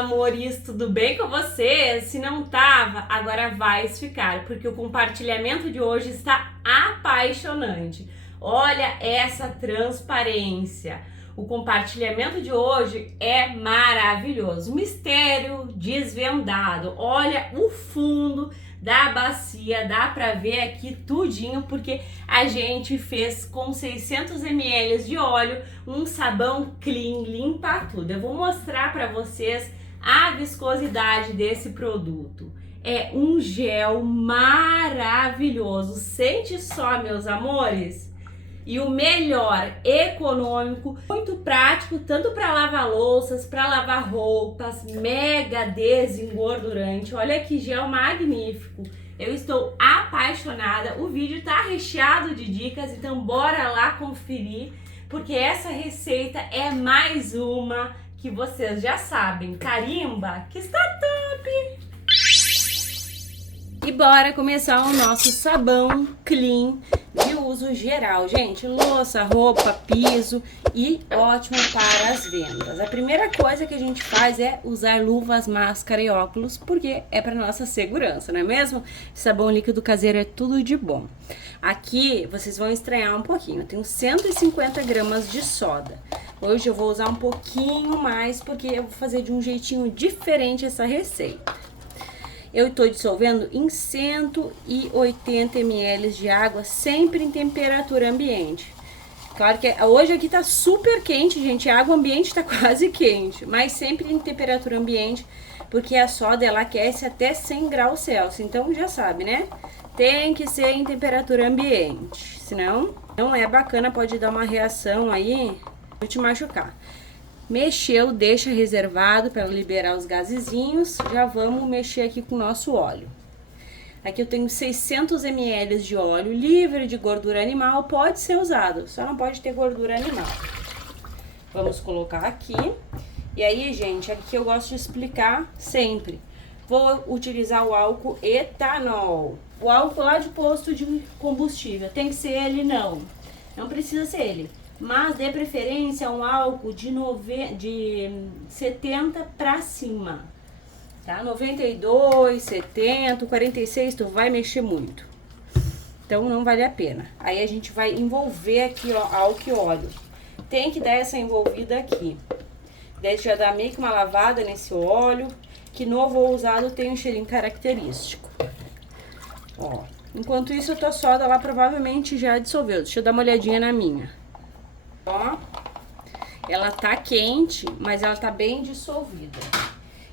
amores, tudo bem com vocês? Se não tava, agora vai ficar, porque o compartilhamento de hoje está apaixonante. Olha essa transparência. O compartilhamento de hoje é maravilhoso. Mistério desvendado. Olha o fundo da bacia, dá pra ver aqui tudinho, porque a gente fez com 600 ml de óleo um sabão clean, limpa tudo. Eu vou mostrar pra vocês a viscosidade desse produto. É um gel maravilhoso. Sente só, meus amores. E o melhor, econômico, muito prático, tanto para lavar louças, para lavar roupas, mega desengordurante. Olha que gel magnífico. Eu estou apaixonada. O vídeo tá recheado de dicas, então bora lá conferir, porque essa receita é mais uma que vocês já sabem. Carimba que está top! E bora começar o nosso sabão clean de uso geral, gente. Louça, roupa, piso e ótimo para as vendas. A primeira coisa que a gente faz é usar luvas, máscara e óculos, porque é para nossa segurança, não é mesmo? Sabão líquido caseiro é tudo de bom. Aqui vocês vão estranhar um pouquinho. Eu tenho 150 gramas de soda. Hoje eu vou usar um pouquinho mais, porque eu vou fazer de um jeitinho diferente essa receita. Eu estou dissolvendo em 180 ml de água, sempre em temperatura ambiente. Claro que hoje aqui tá super quente, gente, a água ambiente tá quase quente, mas sempre em temperatura ambiente, porque a soda ela aquece até 100 graus Celsius, então já sabe, né? Tem que ser em temperatura ambiente, senão não é bacana, pode dar uma reação aí e te machucar. Mexeu, deixa reservado para liberar os gasezinhos. Já vamos mexer aqui com o nosso óleo. Aqui eu tenho 600 ml de óleo livre de gordura animal, pode ser usado, só não pode ter gordura animal. Vamos colocar aqui. E aí, gente, aqui eu gosto de explicar sempre. Vou utilizar o álcool etanol. O álcool lá de posto de combustível, tem que ser ele? Não precisa ser ele. Mas de preferência um álcool de 70 para cima, tá? 92, 70, 46, tu vai mexer muito. Então não vale a pena. Aí a gente vai envolver aqui, ó, álcool e óleo. Tem que dar essa envolvida aqui. Daí já dá meio que uma lavada nesse óleo, que novo ou usado tem um cheirinho característico. Ó, enquanto isso a tua soda lá provavelmente já dissolveu. Deixa eu dar uma olhadinha na minha. Ó, ela tá quente, mas ela tá bem dissolvida.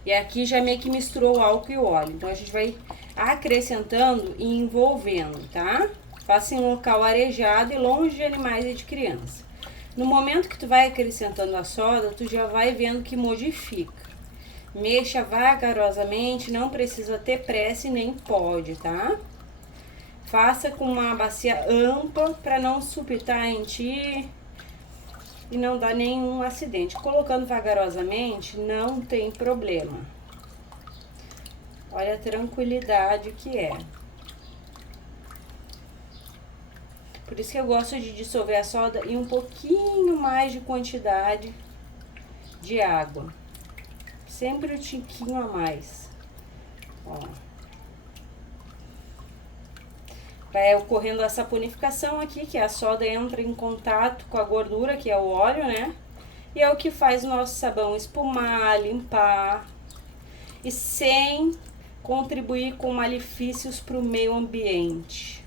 E aqui já meio que misturou o álcool e o óleo. Então a gente vai acrescentando e envolvendo, tá? Faça em um local arejado e longe de animais e de criança. No momento que tu vai acrescentando a soda, tu já vai vendo que modifica. Mexa vagarosamente, não precisa ter pressa e nem pode, tá? Faça com uma bacia ampla para não supitar em ti e não dá nenhum acidente. Colocando vagarosamente, não tem problema. Olha a tranquilidade que é. Por isso que eu gosto de dissolver a soda em um pouquinho mais de quantidade de água. Sempre um tiquinho a mais. Ó. Vai ocorrendo a saponificação aqui, que a soda entra em contato com a gordura, que é o óleo, né? E é o que faz o nosso sabão espumar, limpar, e sem contribuir com malefícios para o meio ambiente.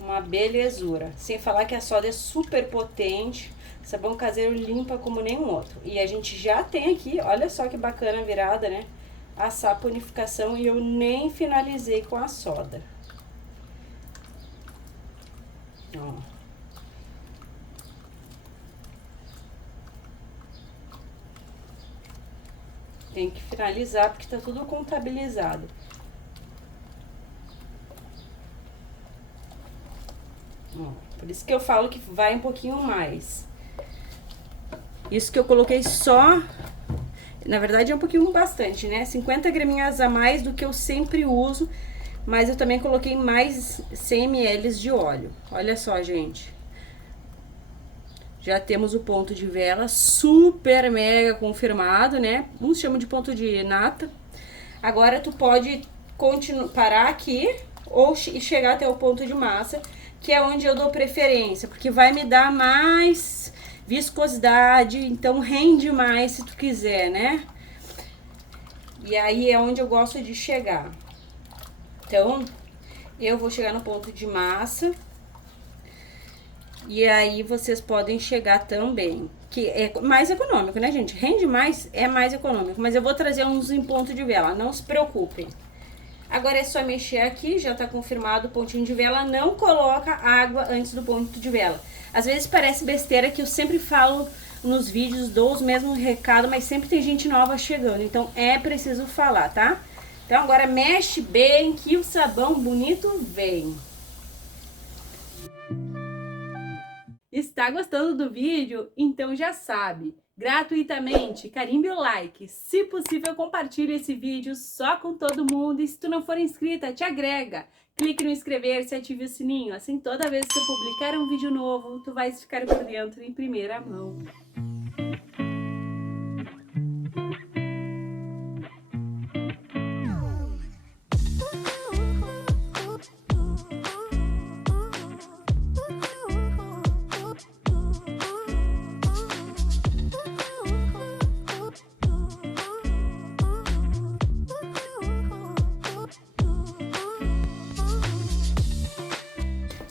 Uma belezura. Sem falar que a soda é super potente, sabão caseiro limpa como nenhum outro. E a gente já tem aqui, olha só que bacana a virada, né? A saponificação, e eu nem finalizei com a soda. Ó. Tem que finalizar porque tá tudo contabilizado. Ó, por isso que eu falo que vai um pouquinho mais. Isso que eu coloquei só, na verdade é um pouquinho bastante, né? 50 graminhas a mais do que eu sempre uso. Mas eu também coloquei mais 100 ml de óleo. Olha só, gente. Já temos o ponto de vela super mega confirmado, né? Uns chamam de ponto de nata. Agora tu pode parar aqui ou chegar até o ponto de massa, que é onde eu dou preferência, porque vai me dar mais viscosidade, então rende mais se tu quiser, né? E aí é onde eu gosto de chegar. Então, eu vou chegar no ponto de massa. E aí vocês podem chegar também, que é mais econômico, né, gente? Rende mais, é mais econômico, mas eu vou trazer uns em ponto de vela, não se preocupem. Agora é só mexer aqui, já tá confirmado o pontinho de vela, não coloca água antes do ponto de vela. Às vezes parece besteira que eu sempre falo nos vídeos, dou os mesmos recados, mas sempre tem gente nova chegando, então é preciso falar, tá? Então agora mexe bem que o sabão bonito vem. Está gostando do vídeo? Então já sabe, gratuitamente, carimbe o like, se possível compartilhe esse vídeo só com todo mundo e se tu não for inscrita, te agrega, clique no inscrever-se e ative o sininho, assim toda vez que eu publicar um vídeo novo, tu vais ficar por dentro em primeira mão.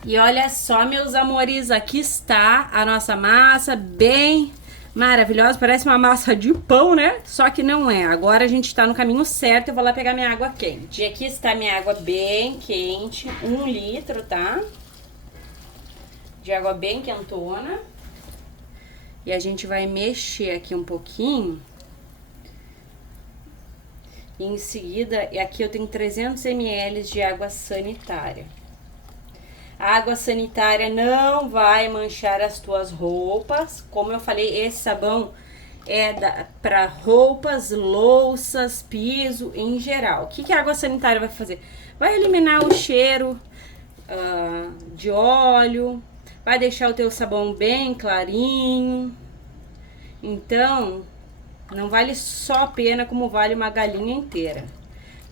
E olha só, meus amores, aqui está a nossa massa bem maravilhosa. Parece uma massa de pão, né? Só que não é. Agora a gente tá no caminho certo. Eu vou lá pegar minha água quente. E aqui está minha água bem quente. 1 litro, tá? De água bem quentona. E a gente vai mexer aqui um pouquinho. E em seguida, aqui eu tenho 300 ml de água sanitária. A água sanitária não vai manchar as tuas roupas. Como eu falei, esse sabão é para roupas, louças, piso em geral. O que a água sanitária vai fazer? Vai eliminar o cheiro de óleo, vai deixar o teu sabão bem clarinho. Então, não vale só a pena como vale uma galinha inteira.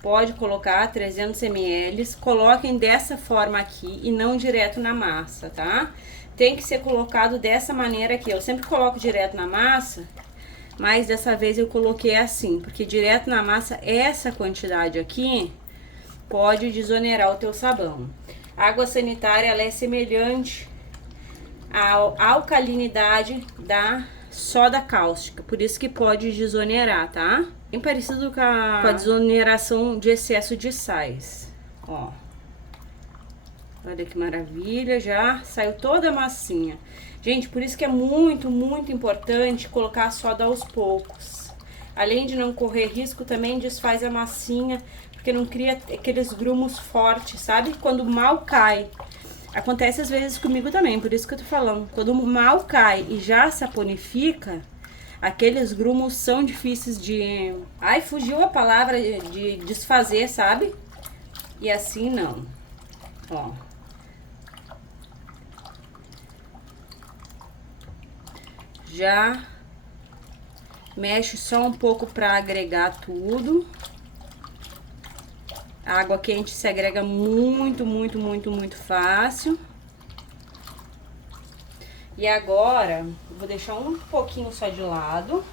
Pode colocar 300 ml, coloquem dessa forma aqui e não direto na massa, tá? Tem que ser colocado dessa maneira aqui. Eu sempre coloco direto na massa, mas dessa vez eu coloquei assim, porque direto na massa, essa quantidade aqui pode desonerar o teu sabão. A água sanitária, ela é semelhante à alcalinidade da soda cáustica, por isso que pode desonerar, tá? Bem parecido com a desoneração de excesso de sais, ó. Olha que maravilha, já saiu toda a massinha. Gente, por isso que é muito, muito importante colocar a soda aos poucos. Além de não correr risco, também desfaz a massinha, porque não cria aqueles grumos fortes, sabe? Quando mal cai. Acontece às vezes comigo também, por isso que eu tô falando. Quando mal cai e já saponifica, aqueles grumos são difíceis de... Ai, fugiu a palavra de desfazer, sabe? E assim não. Ó. Já mexe só um pouco pra agregar tudo. A água quente se agrega muito, muito, muito, muito fácil. E agora, vou deixar um pouquinho só de lado.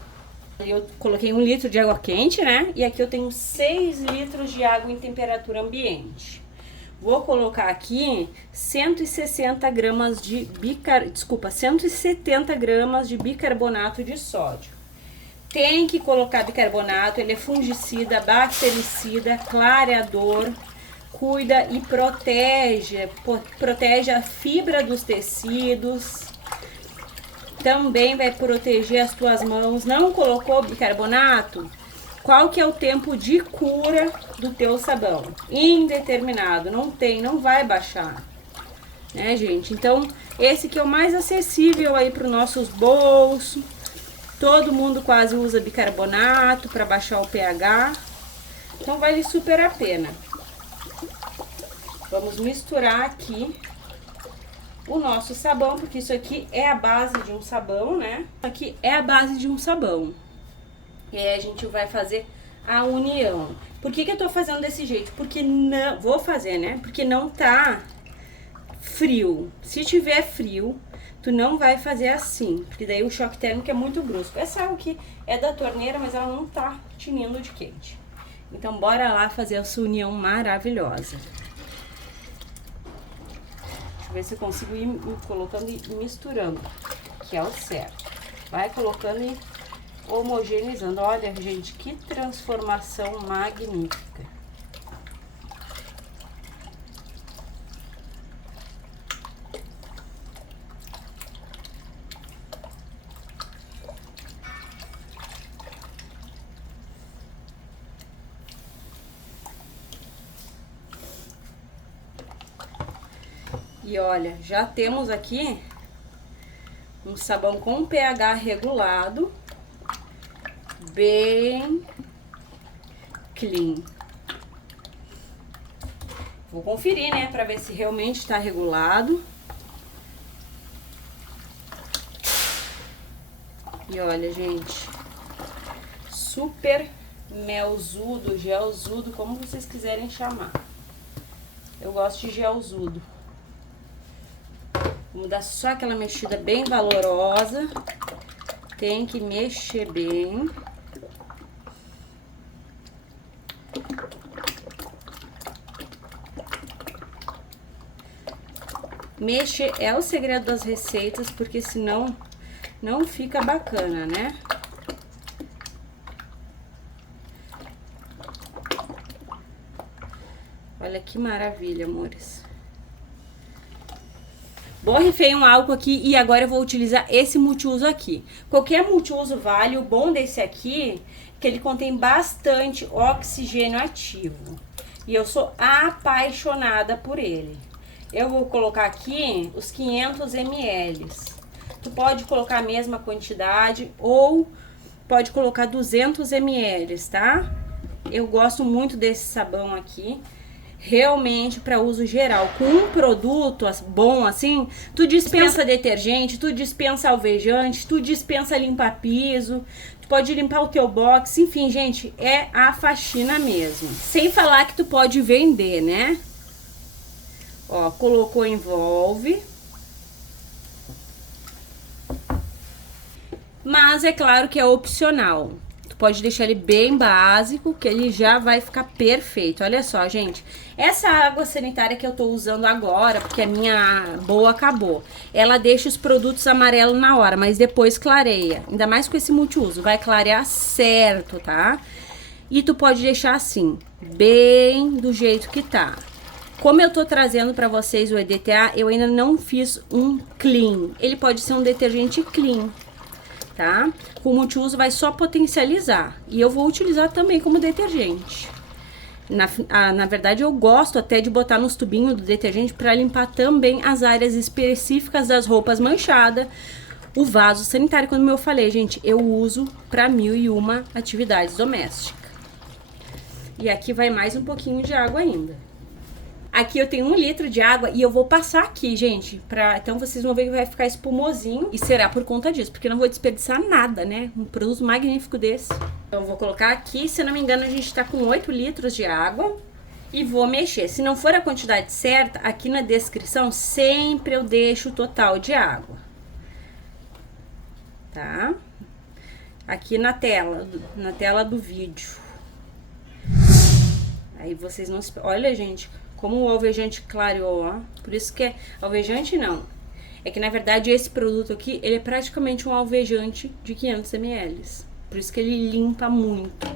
Eu coloquei 1 litro de água quente, né? E aqui eu tenho 6 litros de água em temperatura ambiente. Vou colocar aqui 160 gramas de 170 gramas de bicarbonato de sódio. Tem que colocar bicarbonato, ele é fungicida, bactericida, clareador, cuida e protege a fibra dos tecidos. Também vai proteger as tuas mãos. Não colocou bicarbonato? Qual que é o tempo de cura do teu sabão? Indeterminado, não tem, não vai baixar, né, gente? Então, esse que é o mais acessível aí para os nossos bolsos. Todo mundo quase usa bicarbonato para baixar o pH. Então, vale super a pena. Vamos misturar aqui o nosso sabão, porque isso aqui é a base de um sabão, né? Aqui é a base de um sabão. E aí a gente vai fazer a união. Por que eu tô fazendo desse jeito? Porque não... Vou fazer, né? Porque não tá frio. Se tiver frio, tu não vai fazer assim, porque daí o choque térmico é muito brusco. Essa água aqui é da torneira, mas ela não tá tinindo de quente. Então bora lá fazer essa união maravilhosa. Deixa eu ver se eu consigo ir colocando e misturando, que é o certo. Vai colocando e homogeneizando. Olha, gente, que transformação magnífica. E olha, já temos aqui um sabão com pH regulado, bem clean. Vou conferir, né, pra ver se realmente está regulado. E olha, gente, super melzudo, gelzudo, como vocês quiserem chamar. Eu gosto de gelzudo. Vamos dar só aquela mexida bem valorosa. Tem que mexer bem. Mexer é o segredo das receitas, porque senão não fica bacana, né? Olha que maravilha, amores. Borrifei um álcool aqui e agora eu vou utilizar esse multiuso aqui. Qualquer multiuso vale, o bom desse aqui é que ele contém bastante oxigênio ativo. E eu sou apaixonada por ele. Eu vou colocar aqui os 500 ml. Tu pode colocar a mesma quantidade ou pode colocar 200 ml, tá? Eu gosto muito desse sabão aqui. Realmente para uso geral, com um produto bom assim, tu dispensa detergente, tu dispensa alvejante, tu dispensa limpar piso, tu pode limpar o teu box, enfim, gente, é a faxina mesmo. Sem falar que tu pode vender, né? Ó, colocou, envolve. Mas é claro que é opcional. Pode deixar ele bem básico, que ele já vai ficar perfeito. Olha só, gente. Essa água sanitária que eu tô usando agora, porque a minha boa acabou, ela deixa os produtos amarelos na hora, mas depois clareia. Ainda mais com esse multiuso, vai clarear certo, tá? E tu pode deixar assim, bem do jeito que tá. Como eu tô trazendo pra vocês o EDTA, eu ainda não fiz um clean. Ele pode ser um detergente clean, tá? O multiuso vai só potencializar. E eu vou utilizar também como detergente. Na verdade, eu gosto até de botar nos tubinhos do detergente para limpar também as áreas específicas das roupas manchadas. O vaso sanitário, como eu falei, gente, eu uso para 1001 atividades domésticas. E aqui vai mais um pouquinho de água ainda. Aqui eu tenho 1 litro de água e eu vou passar aqui, gente, então vocês vão ver que vai ficar espumosinho e será por conta disso, porque eu não vou desperdiçar nada, né? Um produto magnífico desse. Então eu vou colocar aqui, se não me engano a gente tá com 8 litros de água e vou mexer. Se não for a quantidade certa, aqui na descrição sempre eu deixo o total de água, tá? Aqui na tela do vídeo. Aí vocês não... Olha, gente... Como o alvejante clareou, ó. Por isso que é... Alvejante não. É que, na verdade, esse produto aqui, ele é praticamente um alvejante de 500 ml. Por isso que ele limpa muito.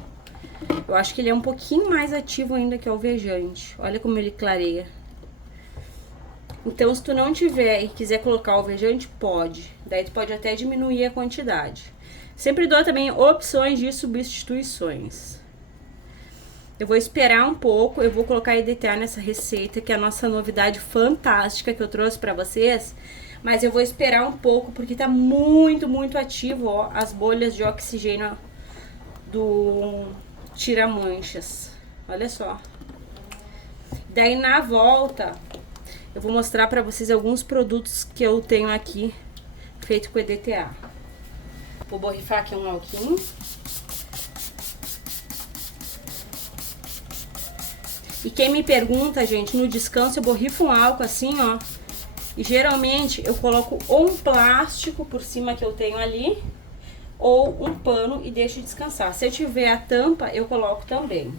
Eu acho que ele é um pouquinho mais ativo ainda que o alvejante. Olha como ele clareia. Então, se tu não tiver e quiser colocar alvejante, pode. Daí tu pode até diminuir a quantidade. Sempre dou também opções de substituições. Eu vou esperar um pouco, eu vou colocar EDTA nessa receita, que é a nossa novidade fantástica que eu trouxe pra vocês. Mas eu vou esperar um pouco, porque tá muito, muito ativo, ó, as bolhas de oxigênio do tira-manchas. Olha só. Daí na volta, eu vou mostrar pra vocês alguns produtos que eu tenho aqui feito com EDTA. Vou borrifar aqui um alquinho. E quem me pergunta, gente, no descanso eu borrifo um álcool assim, ó. E geralmente eu coloco ou um plástico por cima que eu tenho ali, ou um pano e deixo descansar. Se eu tiver a tampa, eu coloco também.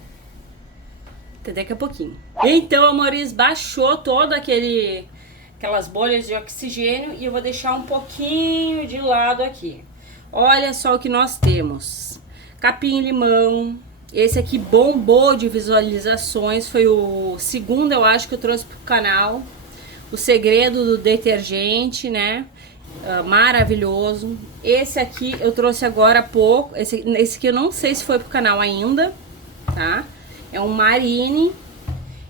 Até daqui a pouquinho. Então, amores, baixou todo aquelas bolhas de oxigênio e eu vou deixar um pouquinho de lado aqui. Olha só o que nós temos. Capim-limão. Esse aqui bombou de visualizações. Foi o segundo, eu acho, que eu trouxe pro canal. O segredo do detergente, né? Maravilhoso. Esse aqui eu trouxe agora há pouco. Esse aqui eu não sei se foi pro canal ainda, tá? É um Marine.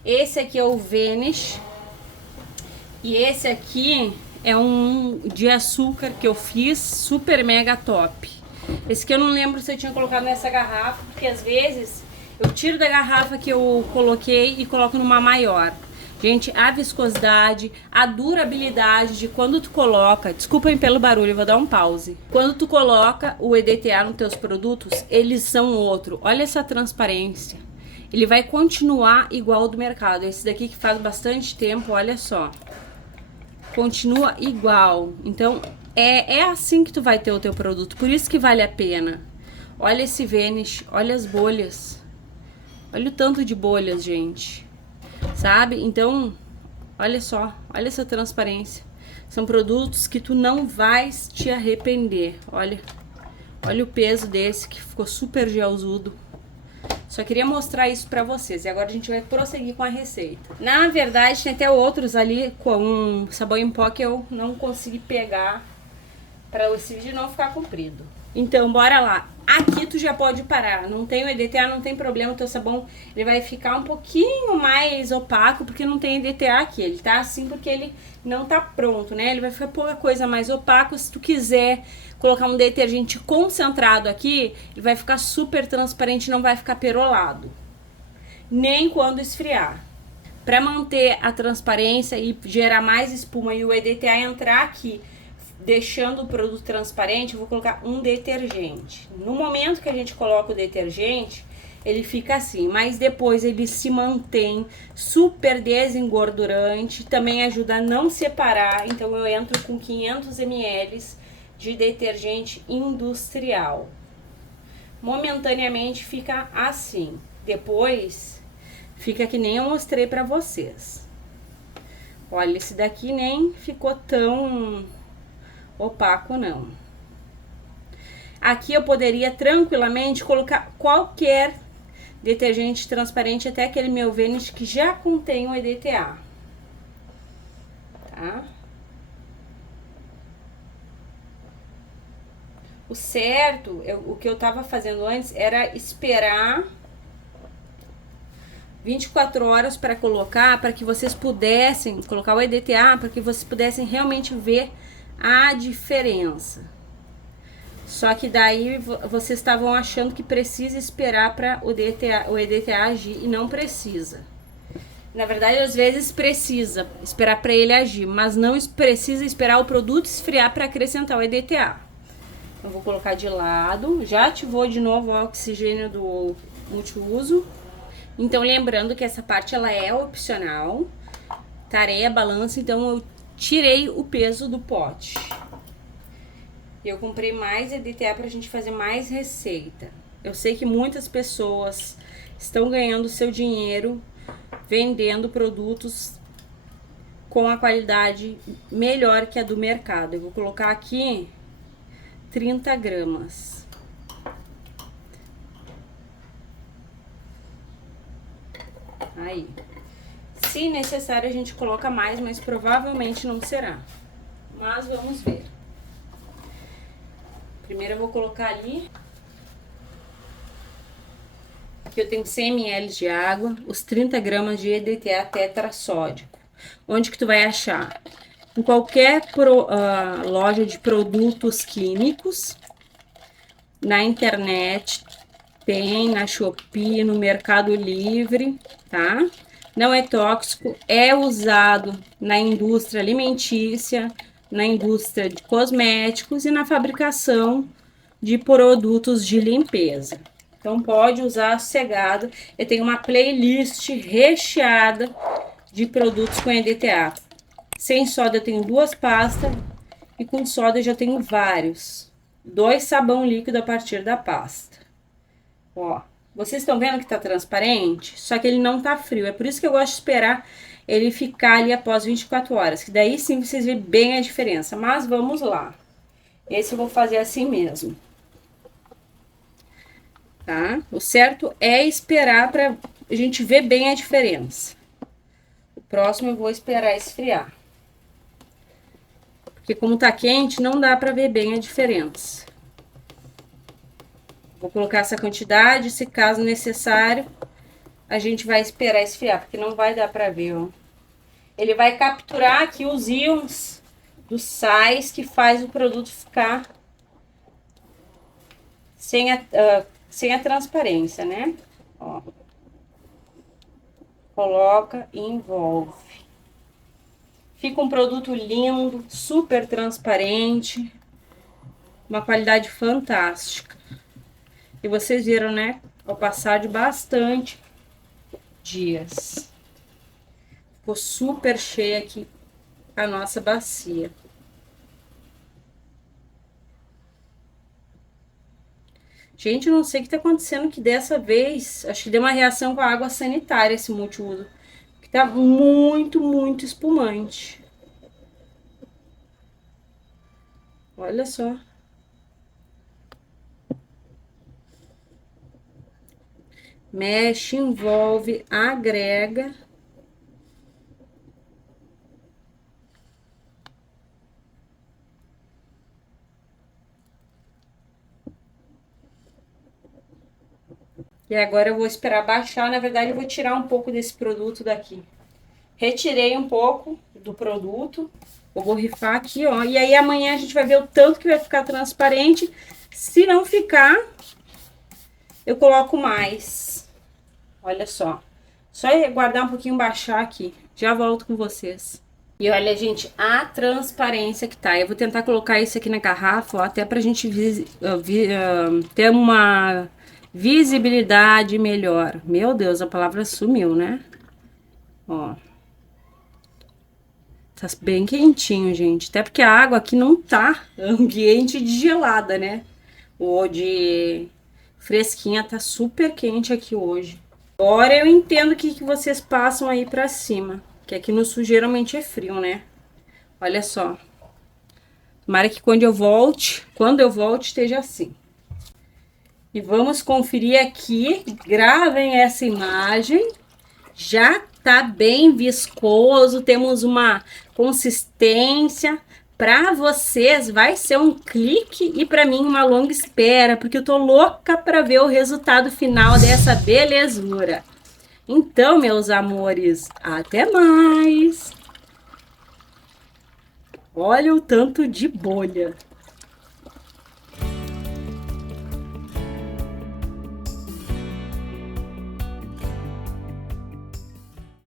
Esse aqui é o Vanish. E esse aqui é um de açúcar que eu fiz, super mega top. Esse aqui eu não lembro se eu tinha colocado nessa garrafa, porque às vezes eu tiro da garrafa que eu coloquei e coloco numa maior. Gente, a viscosidade, a durabilidade de quando tu coloca... Desculpem pelo barulho, eu vou dar um pause. Quando tu coloca o EDTA nos teus produtos, eles são outro. Olha essa transparência. Ele vai continuar igual ao do mercado. Esse daqui que faz bastante tempo, olha só. Continua igual. Então, é assim que tu vai ter o teu produto. Por isso que vale a pena. Olha esse Vanish, olha as bolhas. Olha o tanto de bolhas, gente. Sabe? Então, olha só, olha essa transparência. São produtos que tu não vais te arrepender. Olha o peso desse, que ficou super gelzudo. Só queria mostrar isso pra vocês. E agora a gente vai prosseguir com a receita. Na verdade, tem até outros ali com sabão em pó que eu não consegui pegar para esse vídeo não ficar comprido. Então, bora lá. Aqui tu já pode parar. Não tem o EDTA, não tem problema. O teu sabão, ele vai ficar um pouquinho mais opaco, porque não tem EDTA aqui. Ele tá assim porque ele não tá pronto, né? Ele vai ficar pouca coisa mais opaco. Se tu quiser colocar um detergente concentrado aqui, ele vai ficar super transparente, não vai ficar perolado. Nem quando esfriar. Para manter a transparência e gerar mais espuma e o EDTA entrar aqui, deixando o produto transparente, eu vou colocar um detergente. No momento que a gente coloca o detergente, ele fica assim, mas depois ele se mantém super desengordurante, também ajuda a não separar. Então eu entro com 500 ml de detergente industrial. Momentaneamente fica assim, depois fica que nem eu mostrei pra vocês. Olha, esse daqui nem ficou tão opaco não. Aqui eu poderia tranquilamente colocar qualquer detergente transparente, até aquele meu Vanish que já contém o EDTA, tá? O certo, o que eu tava fazendo antes era esperar 24 horas para colocar, para que vocês pudessem colocar o EDTA, para que vocês pudessem realmente ver a diferença. Só que daí vocês estavam achando que precisa esperar para o EDTA agir e não precisa. Na verdade, às vezes precisa esperar para ele agir, mas não precisa esperar o produto esfriar para acrescentar o EDTA. Então, vou colocar de lado. Já ativou de novo o oxigênio do multiuso. Então, lembrando que essa parte ela é opcional. Tareia, balança, então eu tirei o peso do pote. Eu comprei mais EDTA pra gente fazer mais receita. Eu sei que muitas pessoas estão ganhando seu dinheiro vendendo produtos com a qualidade melhor que a do mercado. Eu vou colocar aqui 30 gramas. Aí. Se necessário, a gente coloca mais, mas provavelmente não será. Mas vamos ver. Primeiro eu vou colocar ali. Aqui eu tenho 100 ml de água, os 30 gramas de EDTA tetrassódico. Onde que tu vai achar? Em qualquer loja de produtos químicos. Na internet tem, na Shopee, no Mercado Livre, tá? não é tóxico, é usado na indústria alimentícia, na indústria de cosméticos e na fabricação de produtos de limpeza. Então pode usar sossegado. Eu tenho uma playlist recheada de produtos com EDTA. Sem soda eu tenho 2 pastas e com soda eu já tenho vários. 2 sabão líquido a partir da pasta. Ó, vocês estão vendo que tá transparente? Só que ele não tá frio. É por isso que eu gosto de esperar ele ficar ali após 24 horas. Que daí sim vocês veem bem a diferença. Mas vamos lá. Esse eu vou fazer assim mesmo. Tá? O certo é esperar pra a gente ver bem a diferença. O próximo eu vou esperar esfriar. Porque como tá quente, não dá pra ver bem a diferença. Vou colocar essa quantidade, se caso necessário, a gente vai esperar esfriar, porque não vai dar pra ver, ó. Ele vai capturar aqui os íons dos sais que faz o produto ficar sem a transparência, né? Ó. Coloca e envolve. Fica um produto lindo, super transparente, uma qualidade fantástica. E vocês viram, né? Ao passar de bastante dias. Ficou super cheia aqui a nossa bacia. Gente, eu não sei o que tá acontecendo que dessa vez, acho que deu uma reação com a água sanitária esse multiuso. Que tá muito, muito espumante. Olha só. Mexe, envolve, agrega. E agora eu vou esperar baixar. Na verdade, eu vou tirar um pouco desse produto daqui. Retirei um pouco do produto. Vou borrifar aqui, ó. E aí amanhã a gente vai ver o tanto que vai ficar transparente. Se não ficar, eu coloco mais. Olha só. Só guardar um pouquinho, baixar aqui. Já volto com vocês. E olha, gente, a transparência que tá. Eu vou tentar colocar isso aqui na garrafa, ó, até pra gente ter uma visibilidade melhor. Meu Deus, a palavra sumiu, né? Ó. Tá bem quentinho, gente. Até porque a água aqui não tá ambiente de gelada, né? Ou de fresquinha, tá super quente aqui hoje. Agora eu entendo o que vocês passam aí pra cima. Que aqui no sul geralmente é frio, né? Olha só. Tomara que quando eu volte esteja assim. E vamos conferir aqui. Gravem essa imagem. Já tá bem viscoso. Temos uma consistência. Para vocês vai ser um clique e para mim uma longa espera, porque eu tô louca para ver o resultado final dessa belezura. Então, meus amores, até mais! Olha o tanto de bolha.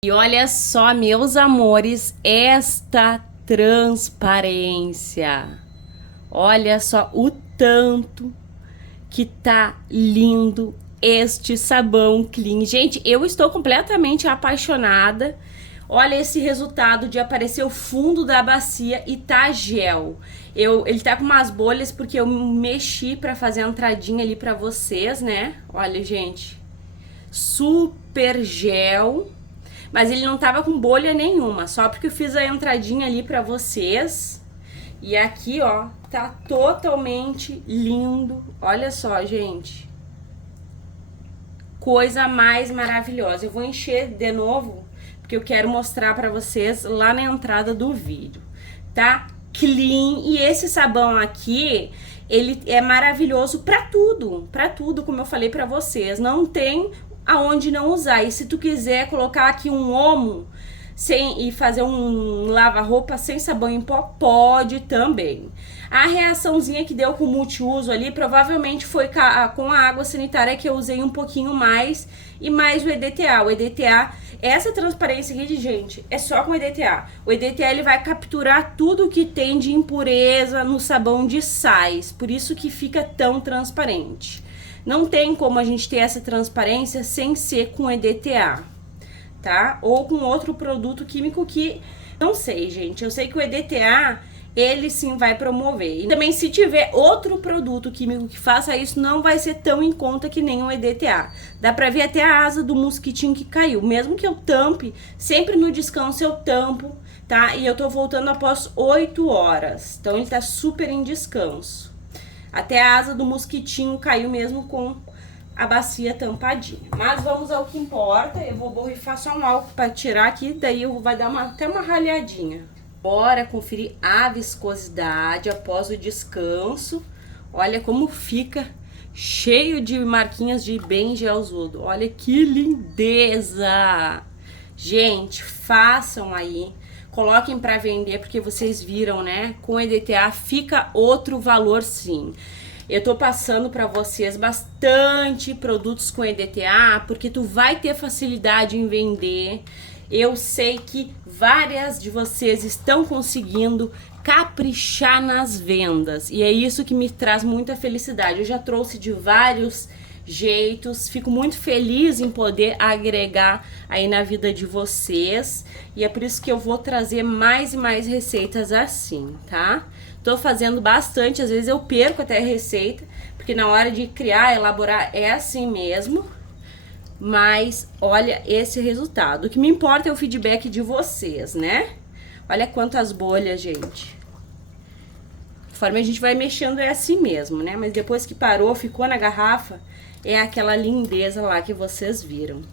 E olha só, meus amores, esta transparência. Olha só o tanto que tá lindo este sabão clean. Gente, eu estou completamente apaixonada. Olha esse resultado de aparecer o fundo da bacia e tá gel. Ele tá com umas bolhas porque eu mexi pra fazer a entradinha ali pra vocês, né? Olha, gente, super gel. Mas ele não tava com bolha nenhuma, só porque eu fiz a entradinha ali pra vocês. E aqui, ó, tá totalmente lindo. Olha só, gente. Coisa mais maravilhosa. Eu vou encher de novo, porque eu quero mostrar pra vocês lá na entrada do vídeo. Tá clean. E esse sabão aqui, ele é maravilhoso pra tudo, como eu falei pra vocês. Não tem aonde não usar. E se tu quiser colocar aqui um omo e fazer um lava-roupa sem sabão em pó? Pode também. A reaçãozinha que deu com o multiuso ali, provavelmente foi com a água sanitária que eu usei um pouquinho mais e mais o EDTA. O EDTA, essa transparência aqui, gente, é só com o EDTA. O EDTA, ele vai capturar tudo que tem de impureza no sabão de sais, por isso que fica tão transparente. Não tem como a gente ter essa transparência sem ser com EDTA, tá? Ou com outro produto químico que, não sei, gente, eu sei que o EDTA, ele sim vai promover. E também, se tiver outro produto químico que faça isso, não vai ser tão em conta que nem o EDTA. Dá pra ver até a asa do mosquitinho que caiu. Mesmo que eu tampe, sempre no descanso eu tampo, tá? E eu tô voltando após 8 horas. Então, ele tá super em descanso. Até a asa do mosquitinho caiu mesmo com a bacia tampadinha. Mas vamos ao que importa. Eu vou borrifar só um álcool pra tirar aqui, daí vai dar até uma ralhadinha. Bora conferir a viscosidade após o descanso. Olha como fica, cheio de marquinhas de bem gelzudo. Olha que lindeza! Gente, façam aí, coloquem para vender, porque vocês viram, né? Com EDTA fica outro valor sim. Eu tô passando para vocês bastante produtos com EDTA, porque tu vai ter facilidade em vender. Eu sei que várias de vocês estão conseguindo caprichar nas vendas e é isso que me traz muita felicidade. Eu já trouxe de vários jeitos, fico muito feliz em poder agregar aí na vida de vocês e é por isso que eu vou trazer mais e mais receitas assim, tá? Tô fazendo bastante, às vezes eu perco até a receita, porque na hora de criar, elaborar é assim mesmo. Mas olha esse resultado. O que me importa é o feedback de vocês, né? Olha quantas bolhas, gente. Conforme a gente vai mexendo é assim mesmo, né? Mas depois que parou, ficou na garrafa, é aquela lindeza lá que vocês viram.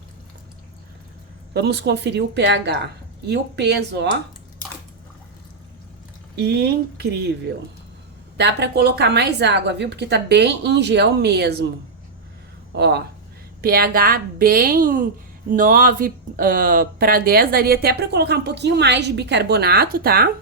Vamos conferir o pH. E o peso, ó. Incrível. Dá pra colocar mais água, viu? Porque tá bem em gel mesmo. Ó. pH bem 9 para 10, daria até para colocar um pouquinho mais de bicarbonato, tá?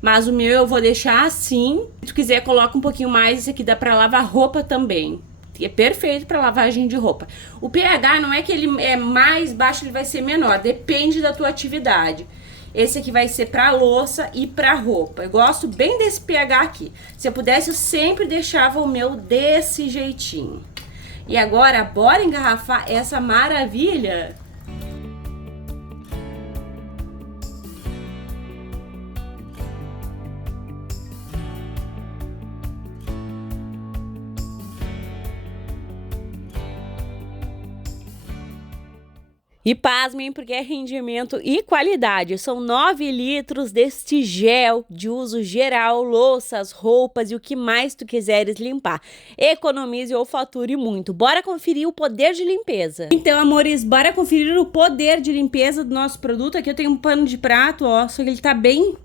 Mas o meu eu vou deixar assim. Se tu quiser, coloca um pouquinho mais, esse aqui dá para lavar roupa também. É perfeito para lavagem de roupa. O pH não é que ele é mais baixo, ele vai ser menor, depende da tua atividade. Esse aqui vai ser para louça e para roupa. Eu gosto bem desse pH aqui. Se eu pudesse, eu sempre deixava o meu desse jeitinho. E agora, bora engarrafar essa maravilha? E pasmem, porque é rendimento e qualidade. São 9 litros deste gel de uso geral, louças, roupas e o que mais tu quiseres limpar. Economize ou fature muito. Bora conferir o poder de limpeza. Então, amores, bora conferir o poder de limpeza do nosso produto. Aqui eu tenho um pano de prato, ó, só que ele tá bem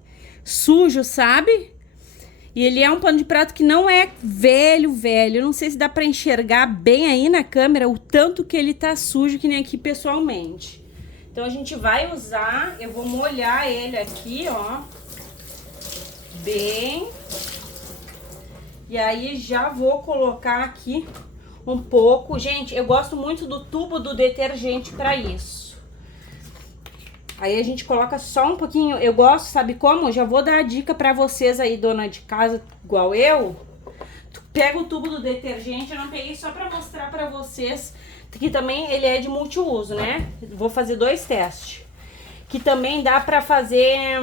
sujo, sabe? E ele é um pano de prato que não é velho. Eu não sei se dá pra enxergar bem aí na câmera o tanto que ele tá sujo, que nem aqui pessoalmente. Então a gente vai usar, eu vou molhar ele aqui, ó, bem. E aí já vou colocar aqui um pouco. Gente, eu gosto muito do tubo do detergente pra isso. Aí a gente coloca só um pouquinho, eu gosto, sabe como? Já vou dar a dica pra vocês aí, dona de casa, igual eu. Tu pega o tubo do detergente, eu não peguei só pra mostrar pra vocês, que também ele é de multiuso, né? Vou fazer 2 testes. Que também dá pra fazer,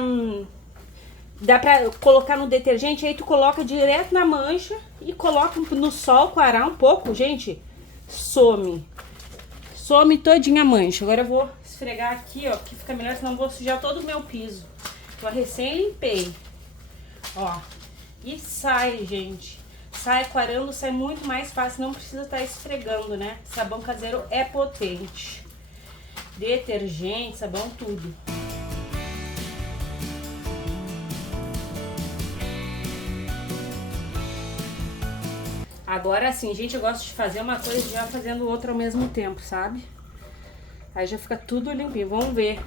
dá pra colocar no detergente, aí tu coloca direto na mancha e coloca no sol, coarar um pouco, gente, some todinha a mancha. Agora eu vou esfregar aqui, ó, que fica melhor, senão eu vou sujar todo o meu piso. Eu recém limpei, ó, e sai, gente, sai coarando, sai muito mais fácil, não precisa estar esfregando, né? Sabão caseiro é potente, detergente, sabão, tudo. Agora sim, gente, eu gosto de fazer uma coisa e já fazendo outra ao mesmo tempo, sabe? Aí já fica tudo limpinho. Vamos ver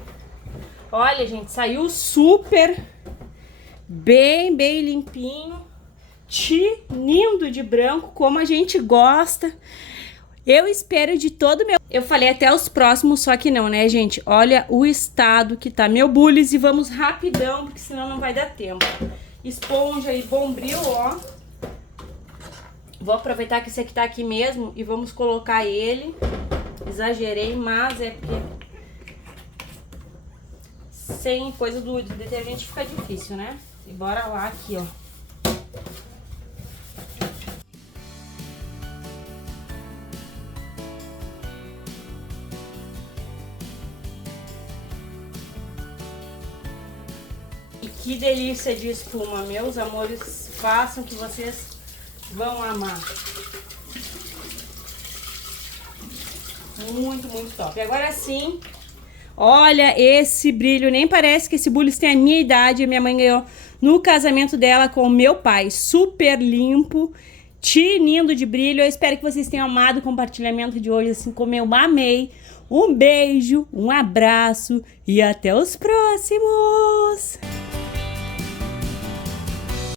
Olha, gente, saiu super bem limpinho, tinindo de branco, como a gente gosta. Eu espero de todo meu... Eu falei até os próximos, só que não, né, gente? Olha o estado que tá meu bules e vamos rapidão, porque senão não vai dar tempo. Esponja e Bombril, ó. Vou aproveitar que esse aqui tá aqui mesmo e vamos colocar ele. Exagerei, mas é porque sem coisa do detergente fica difícil, né? E bora lá aqui, ó. E que delícia de espuma, meus amores. Façam que vocês vão amar. Muito, muito top. Agora sim, olha esse brilho. Nem parece que esse bules tem a minha idade. A minha mãe ganhou no casamento dela com o meu pai. Super limpo, tinindo de brilho. Eu espero que vocês tenham amado o compartilhamento de hoje, assim como eu amei. Um beijo, um abraço e até os próximos!